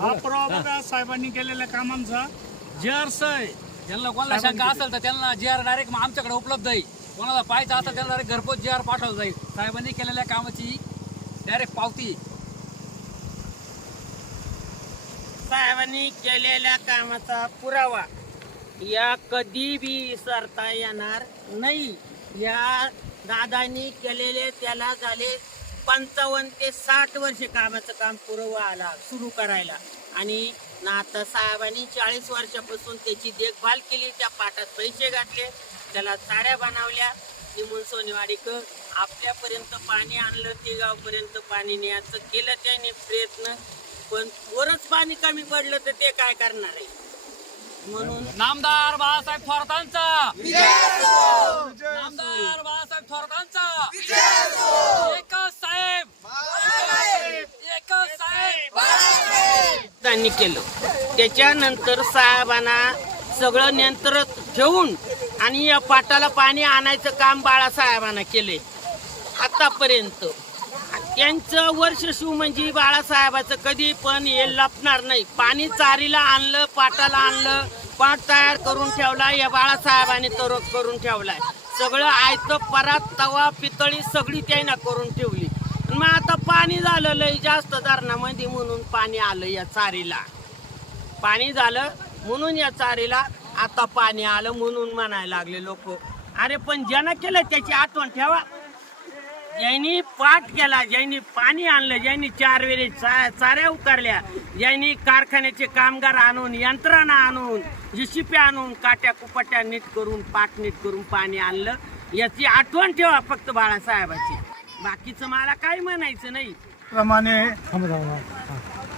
हा बघा साहेबांनी केलेल्या कामांचा. जे आर आहे. त्यांना कोणाला शंका असेल तर त्यांना जी आर डायरेक्ट आमच्याकडे उपलब्ध आहे. कोणाला पाहायचं असेल त्यांना डायरेक्ट घरपोच जी आर पाठवलं जाईल. साहेबांनी केलेल्या कामाची डायरेक्ट पावती. साहेबांनी केलेल्या कामाचा पुरावा. या कधी बी विसरता येणार नाही. या दादानी केलेले त्याला झाले पंचावन्न ते साठ वर्ष कामाचं काम पुरवा आला सुरू करायला. आणि ना आता साहेबांनी चाळीस वर्षापासून त्याची देखभाल केली त्या पाटात पैसे घातले त्याला साड्या बनवल्या. निमून सोनेवाडीकर आपल्यापर्यंत पाणी आणलं ते गावपर्यंत पाणी न्यायचं केलं त्याने प्रयत्न. पण वरच पाणी कमी पडलं तर ते काय करणार आहे? म्हणून नामदार बाळासाहेब थोरातांचा. नामदार बाळासाहेब थोरातांचा. एकच साहेब. एकच साहेब. त्यांनी केलं. त्याच्यानंतर साहेबांना सगळं नियंत्रण ठेवून आणि या पाटाला पाणी आणायचं काम बाळासाहेबांना केले. आतापर्यंत त्यांचं वर्ष म्हणजे बाळासाहेबाचं कधी पण हे लपणार नाही. पाणी चारीला आणलं पाटाला आणलं पाट तयार करून ठेवला या बाळासाहेबांनी तरच करून ठेवलाय. सगळं आयतं परात तवा पितळी सगळी त्यांना करून ठेवली. मग आता पाणी झालं लय जास्त धरणामध्ये म्हणून पाणी आलं या चारीला. पाणी झालं म्हणून या चारीला आता पाणी आलं म्हणून म्हणायला लागले लोक. अरे पण ज्यानं केलं त्याची आठवण ठेवा. ज्यांनी पाठ केला ज्यांनी पाणी आणलं ज्यांनी चार वेळे चा चाऱ्या उकारल्या ज्यांनी कारखान्याचे कामगार आणून यंत्रणा आणून जिशिप्या आणून काट्या कुपट्या नीट करून पाठ नीट करून पाणी आणलं. याची आठवण ठेवा फक्त बाळासाहेबाची. बाकीचं मला काही म्हणायचं नाही. प्रमाणे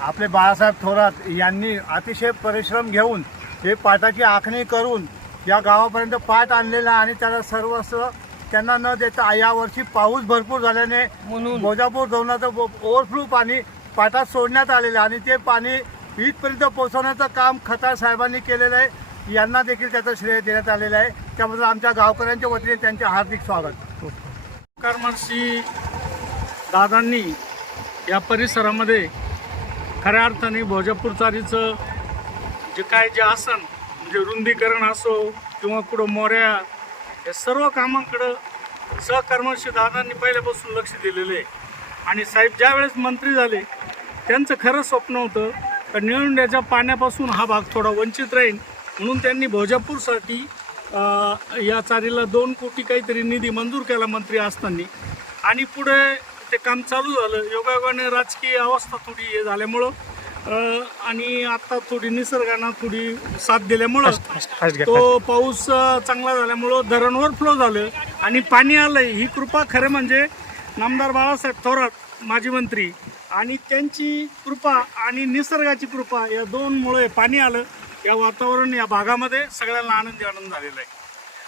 आपले बाळासाहेब थोरात यांनी अतिशय परिश्रम घेऊन हे पाटाची आखणी करून या गावापर्यंत पाठ आणलेला आणि त्याला सर्वस्व त्यांना न देता यावर्षी पाऊस भरपूर झाल्याने म्हणून. मोजापूर धरणाचं ओव्हरफ्लो पाणी पाटात सोडण्यात आलेलं आहे आणि ते पाणी इथपर्यंत पोहोचवण्याचं काम खताळ साहेबांनी केलेलं आहे. यांना देखील त्याचं श्रेय देण्यात आलेलं आहे. त्याबद्दल आमच्या गावकऱ्यांच्या वतीने त्यांचे हार्दिक स्वागत. कर्मशी दादांनी या परिसरामध्ये खऱ्या अर्थाने भोजापूर चारीचं जे काय जे आसन म्हणजे रुंदीकरण असो किंवा कुठं मोऱ्या या सर्व कामांकडं सहकर्मशी दादांनी पहिल्यापासून लक्ष दिलेलं आहे. आणि साहेब ज्या वेळेस मंत्री झाले त्यांचं खरं स्वप्न होतं का निळवंड्याच्या पाण्यापासून हा भाग थोडा वंचित राहील म्हणून त्यांनी भोजापूरसाठी या चारीला दोन कोटी काहीतरी निधी मंजूर केला मंत्री असताना. आणि पुढे ते काम चालू झालं. योगायोगाने राजकीय अवस्था थोडी हे झाल्यामुळं आणि आता थोडी निसर्गानं थोडी साथ दिल्यामुळं तो पाऊस चांगला झाल्यामुळं धरण ओव्हरफ्लो झालं आणि पाणी आलंय. ही कृपा खरं म्हणजे नामदार बाळासाहेब थोरात माजी मंत्री. आणि त्यांची कृपा आणि निसर्गाची कृपा या दोनमुळे पाणी आलं. या वातावरण या भागामध्ये सगळ्यांना आनंदी आनंद झालेला आहे.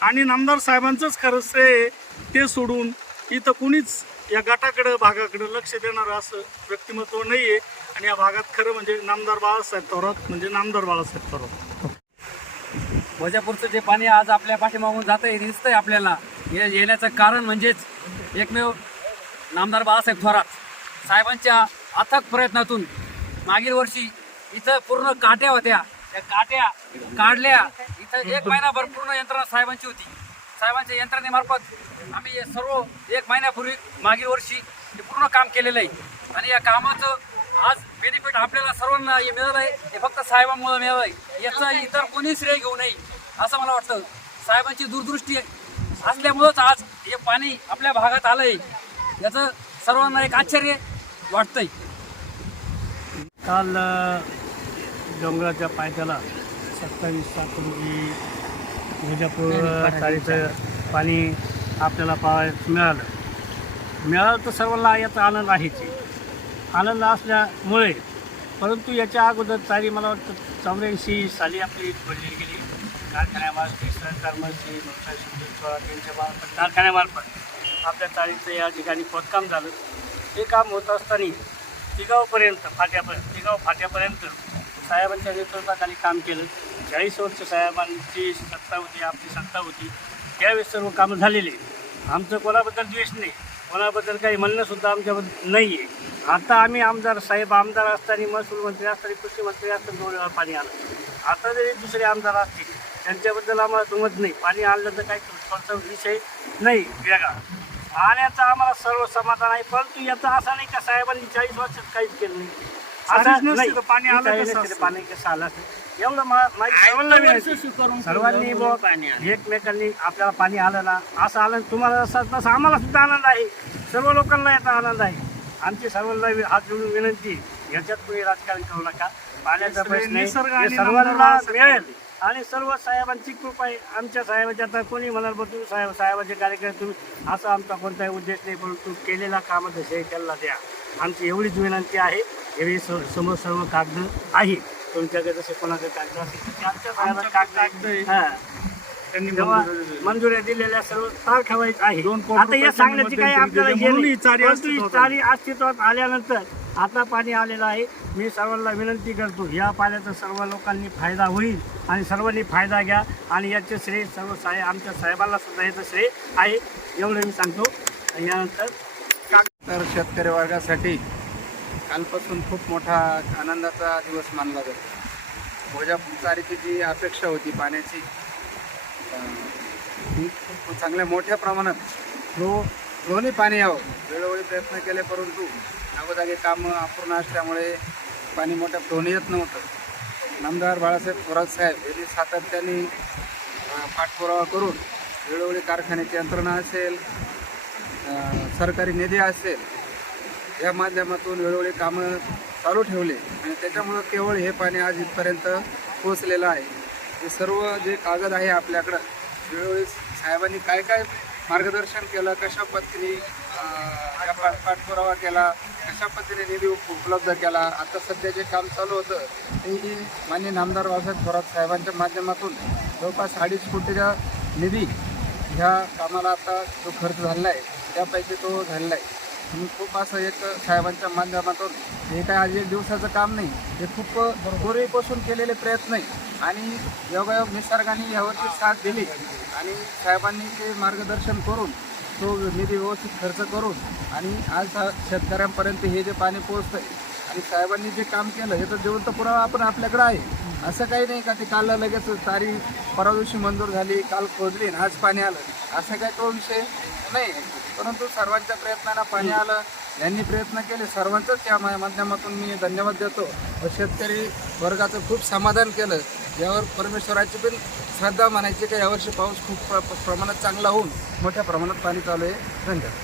आणि नामदार साहेबांचंच खरं श्रेय. ते सोडून इथं कुणीच या गटाकडं भागाकडं लक्ष देणारं असं व्यक्तिमत्व नाही आहे आणि या भागात खरं म्हणजे नामदार बाळासाहेब थोरात म्हणजे नामदार बाळासाहेब थोरात. वजापूरचं जे पाणी आज आपल्या पाठीमागून जात आहे दिसतंय आपल्याला. हे येण्याचं कारण म्हणजेच एकमेव नामदार बाळासाहेब थोरात. साहेबांच्या अथक प्रयत्नातून मागील वर्षी इथं पूर्ण काट्या होत्या. त्या काट्या काढल्या. इथं एक महिनाभर पूर्ण यंत्रणा साहेबांची होती. साहेबांच्या यंत्रणेमार्फत आम्ही सर्व एक महिन्यापूर्वी मागील वर्षी पूर्ण काम केलेलं आहे. आणि या कामाचं आज बेनिफिट आपल्याला सर्वांना हे मिळालं आहे. हे फक्त साहेबांमुळे मिळालं आहे. याचं इतर कोणी श्रेय घेऊ नये असं मला वाटतं. साहेबांची दूरदृष्टी असल्यामुळंच आज हे पाणी आपल्या भागात आलंय. याचं सर्वांना एक आश्चर्य वाटतंय. काल डोंगराच्या पायथ्याला सत्तावीस सात रोजी विजापूर चाळीचं पाणी आपल्याला पाहायला मिळालं. मिळालं तर सर्वांना याचा आनंद आहेच. आनंद असल्यामुळे परंतु याच्या अगोदर तारी मला वाटतं चौऱ्याऐंशी साली आपली पडली गेली. कारखान्यामार्फत सहकारमार्फत व्यवसाय त्यांच्या मार्फत कारखान्यामार्फत आपल्या तारीचं या ठिकाणी खोदकाम झालं. हे काम होत असताना तिगावपर्यंत फाट्यापर्यंत तिगाव फाट्यापर्यंत साहेबांच्या नेतृत्वाखाली काम केलं. चाळीस वर्ष साहेबांची सत्ता होती आपली सत्ता होती. त्यावेळेस सर्व कामं झालेली. आमचं कोणाबद्दल द्वेष नाही. कोणाबद्दल काही म्हणणं सुद्धा आमच्याबद्दल नाही आहे आता आम्ही आमदार साहेब आमदार असताना महसूल मंत्री असताना कृषी मंत्री असताना दोन वेळा पाणी आलं आता जरी दुसरे आमदार असतील त्यांच्याबद्दल आम्हाला तुमत नाही. पाणी आणलं तर काही थोडासा विषय नाही वेगळा. पाण्याचं आम्हाला सर्व समाधान आहे परंतु याचा असा नाही का साहेबांनी चाळीस वर्षात काहीच केलं नाही. पाणी आलं? पाणी कसं आलं एवढं सर्वांना. एकमेकांनी आपल्याला पाणी आलं ना असं आलं तुम्हाला असं तसं आम्हाला सुद्धा आनंद आहे. सर्व लोकांना याचा आनंद आहे. आमची सर्वांना हात जोडून विनंती. याच्यात तुम्ही राजकारण करू नका. पाण्याचा प्रश्न सर्वांना मिळेल. आणि सर्व साहेबांची कृपा आहे. आमच्या साहेबाच्या आता कोणी म्हणाल बा तुम्ही साहेब साहेबाचे कार्यक्रम तुम्ही असा आमचा कोणताही उद्देश नाही परंतु केलेला कामाचं श्रेय त्याला द्या. आमची एवढीच विनंती आहे. एवढी समोर सर्व कागद आहे. तुमच्याकडे जसे कोणाकडे कागद असेल आमच्या कागद. हा. त्यांनी. मंजुऱ्या दिलेल्या सर्व तार ठेवायचं आहे. आता हे सांगण्याची काही आपल्याला चारी अस्तित्वात आल्यानंतर आता पाणी आलेलं आहे. मी सर्वांना विनंती करतो या पाण्याचा सर्व लोकांनी फायदा होईल आणि सर्वांनी फायदा घ्या आणि याचे श्रेय सर्व साहेब आमच्या साहेबांना सुद्धा याचं श्रेय आहे. एवढं मी सांगतो. आणि यानंतर तर शेतकरी वर्गासाठी कालपासून खूप मोठा आनंदाचा दिवस मानला जातो. भोजापूर तारीखी जी अपेक्षा होती पाण्याची ती खूप चांगल्या मोठ्या प्रमाणात फ्लो फ्लोनी पाणी यावं. वेळोवेळी प्रयत्न केले परंतु जागोजागी कामं अपूर्ण असल्यामुळे पाणी मोठ्या फ्लोनी येत नव्हतं. नामदार बाळासाहेब थोरात साहेब यांनी सातत्याने पाठपुरावा करून वेळोवेळी कारखान्याची यंत्रणा असेल सरकारी निधी असेल या माध्यमातून वेळोवेळी कामं चालू ठेवले. आणि त्याच्यामुळं केवळ हे पाणी आज इथपर्यंत पोहोचलेलं आहे. हे सर्व जे कागद आहे आपल्याकडं वेळोवेळी साहेबांनी काय काय मार्गदर्शन केलं कशा पद्धतीने पाठ पाठपुरावा केला कशा पद्धतीने निधी उप- उपलब्ध केला आता सध्या जे काम चालू होतं ते ही माननीय नामदार बाबासाहेब थोरात साहेबांच्या माध्यमातून जवळपास अडीच कोटीचा निधी ह्या कामाला आता जो खर्च झालेला आहे त्यापैकी तो झालेला आहे. म्हणून खूप असं एक साहेबांच्या माध्यमातून हे काय आज एक दिवसाचं काम नाही हे खूप पूर्वीपासून केलेले प्रयत्न आहे. आणि योगायोग निसर्गाने यावरची साथ दिली आणि साहेबांनी ते मार्गदर्शन करून तो निधी व्यवस्थित खर्च करून आणि आज शेतकऱ्यांपर्यंत हे जे पाणी पोचतं आणि साहेबांनी जे काम केलं हे तर जिवंत पुरावा आपण आपल्याकडे आहे. असं काही नाही का ते काल लगेच तारी परवा दिवशी मंजूर झाली काल खोदली आणि आज पाणी आलं. असं काही तो विषय नाही. परंतु सर्वांच्या प्रयत्नानं पाणी आलं. यांनी प्रयत्न केले. सर्वांचंच या माध्यमातून मी धन्यवाद देतो. व शेतकरी वर्गाचं खूप समाधान केलं. यावर परमेश्वराची पण श्रद्धा म्हणायची का? यावर्षी पाऊस खूप प्र- प्रमाणात चांगला होऊन मोठ्या प्रमाणात पाणी चालू आहे. धन्यवाद.